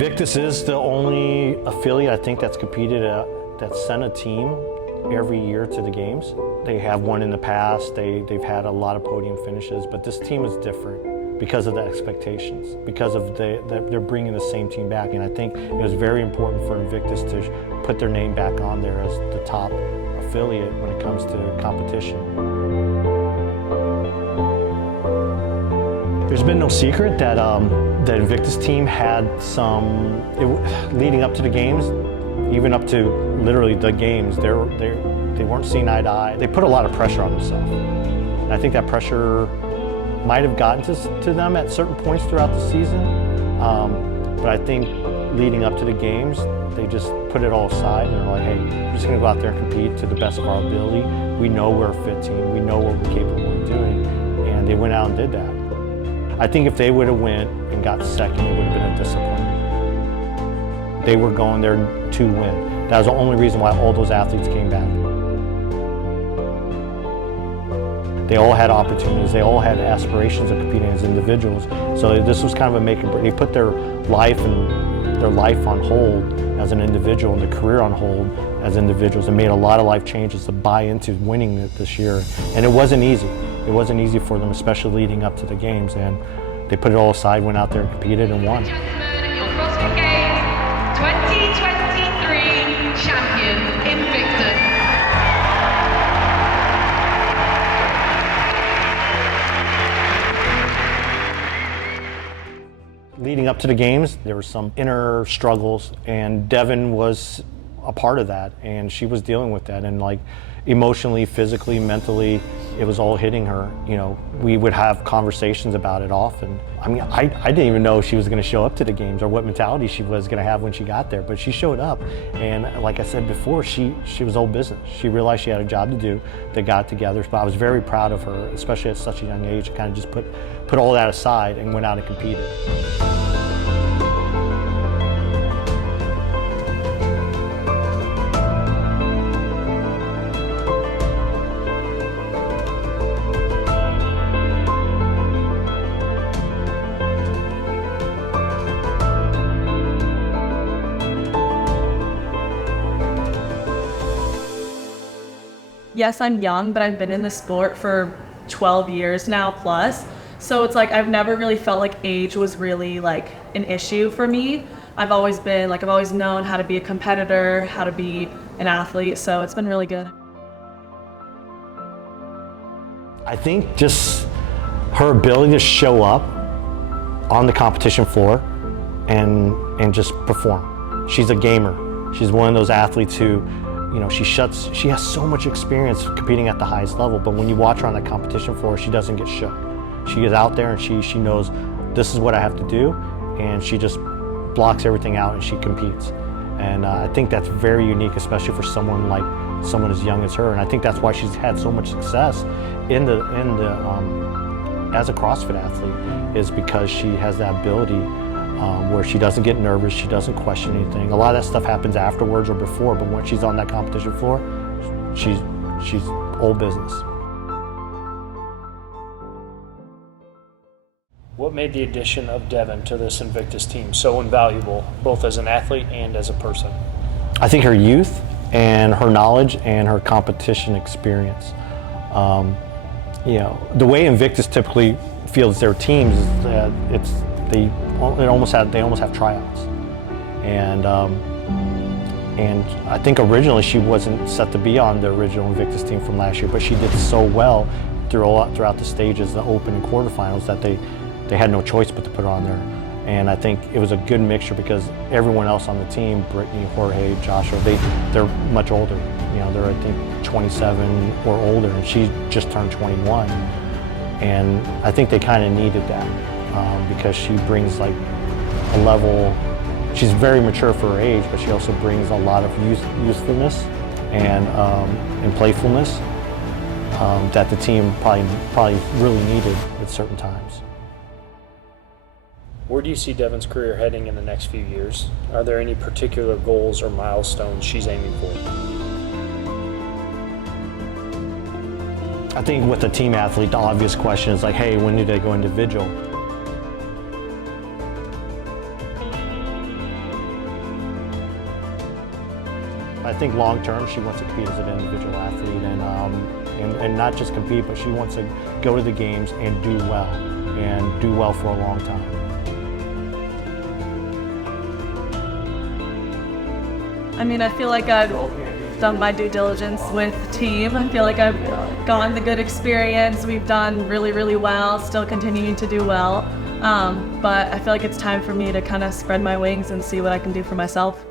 Invictus is the only affiliate, I think, that's competed that sent a team every year to the games. They have won in the past, they've had a lot of podium finishes, but this team is different because of the expectations, because of they're bringing the same team back. And I think it was very important for Invictus to put their name back on there as the top affiliate when it comes to competition. There's been no secret that the Invictus team had leading up to the games, even up to literally the games, they weren't seeing eye to eye. They put a lot of pressure on themselves. And I think that pressure might have gotten to them at certain points throughout the season. But I think leading up to the games, they just put it all aside and they're like, hey, we're just gonna go out there and compete to the best of our ability. We know we're a fit team, we know what we're capable of doing, and they went out and did that. I think if they would have went and got second, it would have been a disappointment. They were going there to win. That was the only reason why all those athletes came back. They all had opportunities, they all had aspirations of competing as individuals. So this was kind of a make or break. They put their life on hold as an individual and their career on hold as individuals and made a lot of life changes to buy into winning it this year. And it wasn't easy. It wasn't easy for them, especially leading up to the games. And they put it all aside, went out there and competed and won. Gentlemen, your CrossFit Games 2023 champion, Invictus. Leading up to the games, there were some inner struggles, and Devyn was a part of that, and she was dealing with that, and like emotionally, physically, mentally, it was all hitting her. You know, we would have conversations about it often. I mean, I didn't even know she was going to show up to the games or what mentality she was going to have when she got there, but she showed up, and like I said before, she was old business. She realized she had a job to do. They got together, but I was very proud of her, especially at such a young age, to kind of just put all that aside and went out and competed. Yes, I'm young, but I've been in the sport for 12 years now plus. So it's like I've never really felt like age was really like an issue for me. I've always known how to be a competitor, how to be an athlete, so it's been really good. I think just her ability to show up on the competition floor and just perform. She's a gamer. She's one of those athletes who, you know, she has so much experience competing at the highest level, but when you watch her on the competition floor, she doesn't get shook. She is out there and she knows this is what I have to do, and she just blocks everything out and she competes. And I think that's very unique, especially for someone as young as her. And I think that's why she's had so much success as a CrossFit athlete, is because she has that ability where she doesn't get nervous, she doesn't question anything. A lot of that stuff happens afterwards or before, but when she's on that competition floor, she's old business. What made the addition of Devyn to this Invictus team so invaluable, both as an athlete and as a person? I think her youth and her knowledge and her competition experience. You know, the way Invictus typically fields their teams is that they almost have tryouts, and I think originally she wasn't set to be on the original Invictus team from last year, but she did so well throughout the stages, the open and quarterfinals, that they had no choice but to put her on there. And I think it was a good mixture because everyone else on the team, Brittany, Jorge, Joshua, they're much older. You know, they're I think 27 or older, and she just turned 21. And I think they kind of needed that because she brings like a level. She's very mature for her age, but she also brings a lot of youthfulness and playfulness that the team probably really needed at certain times. Where do you see Devyn's career heading in the next few years? Are there any particular goals or milestones she's aiming for? I think with a team athlete, the obvious question is like, hey, when do they go individual? think long term she wants to compete as an individual athlete and not just compete, but she wants to go to the games and do well for a long time. I mean, I feel like I've done my due diligence with the team. I feel like I've gotten the good experience. We've done really, really well, still continuing to do well. But I feel like it's time for me to kind of spread my wings and see what I can do for myself.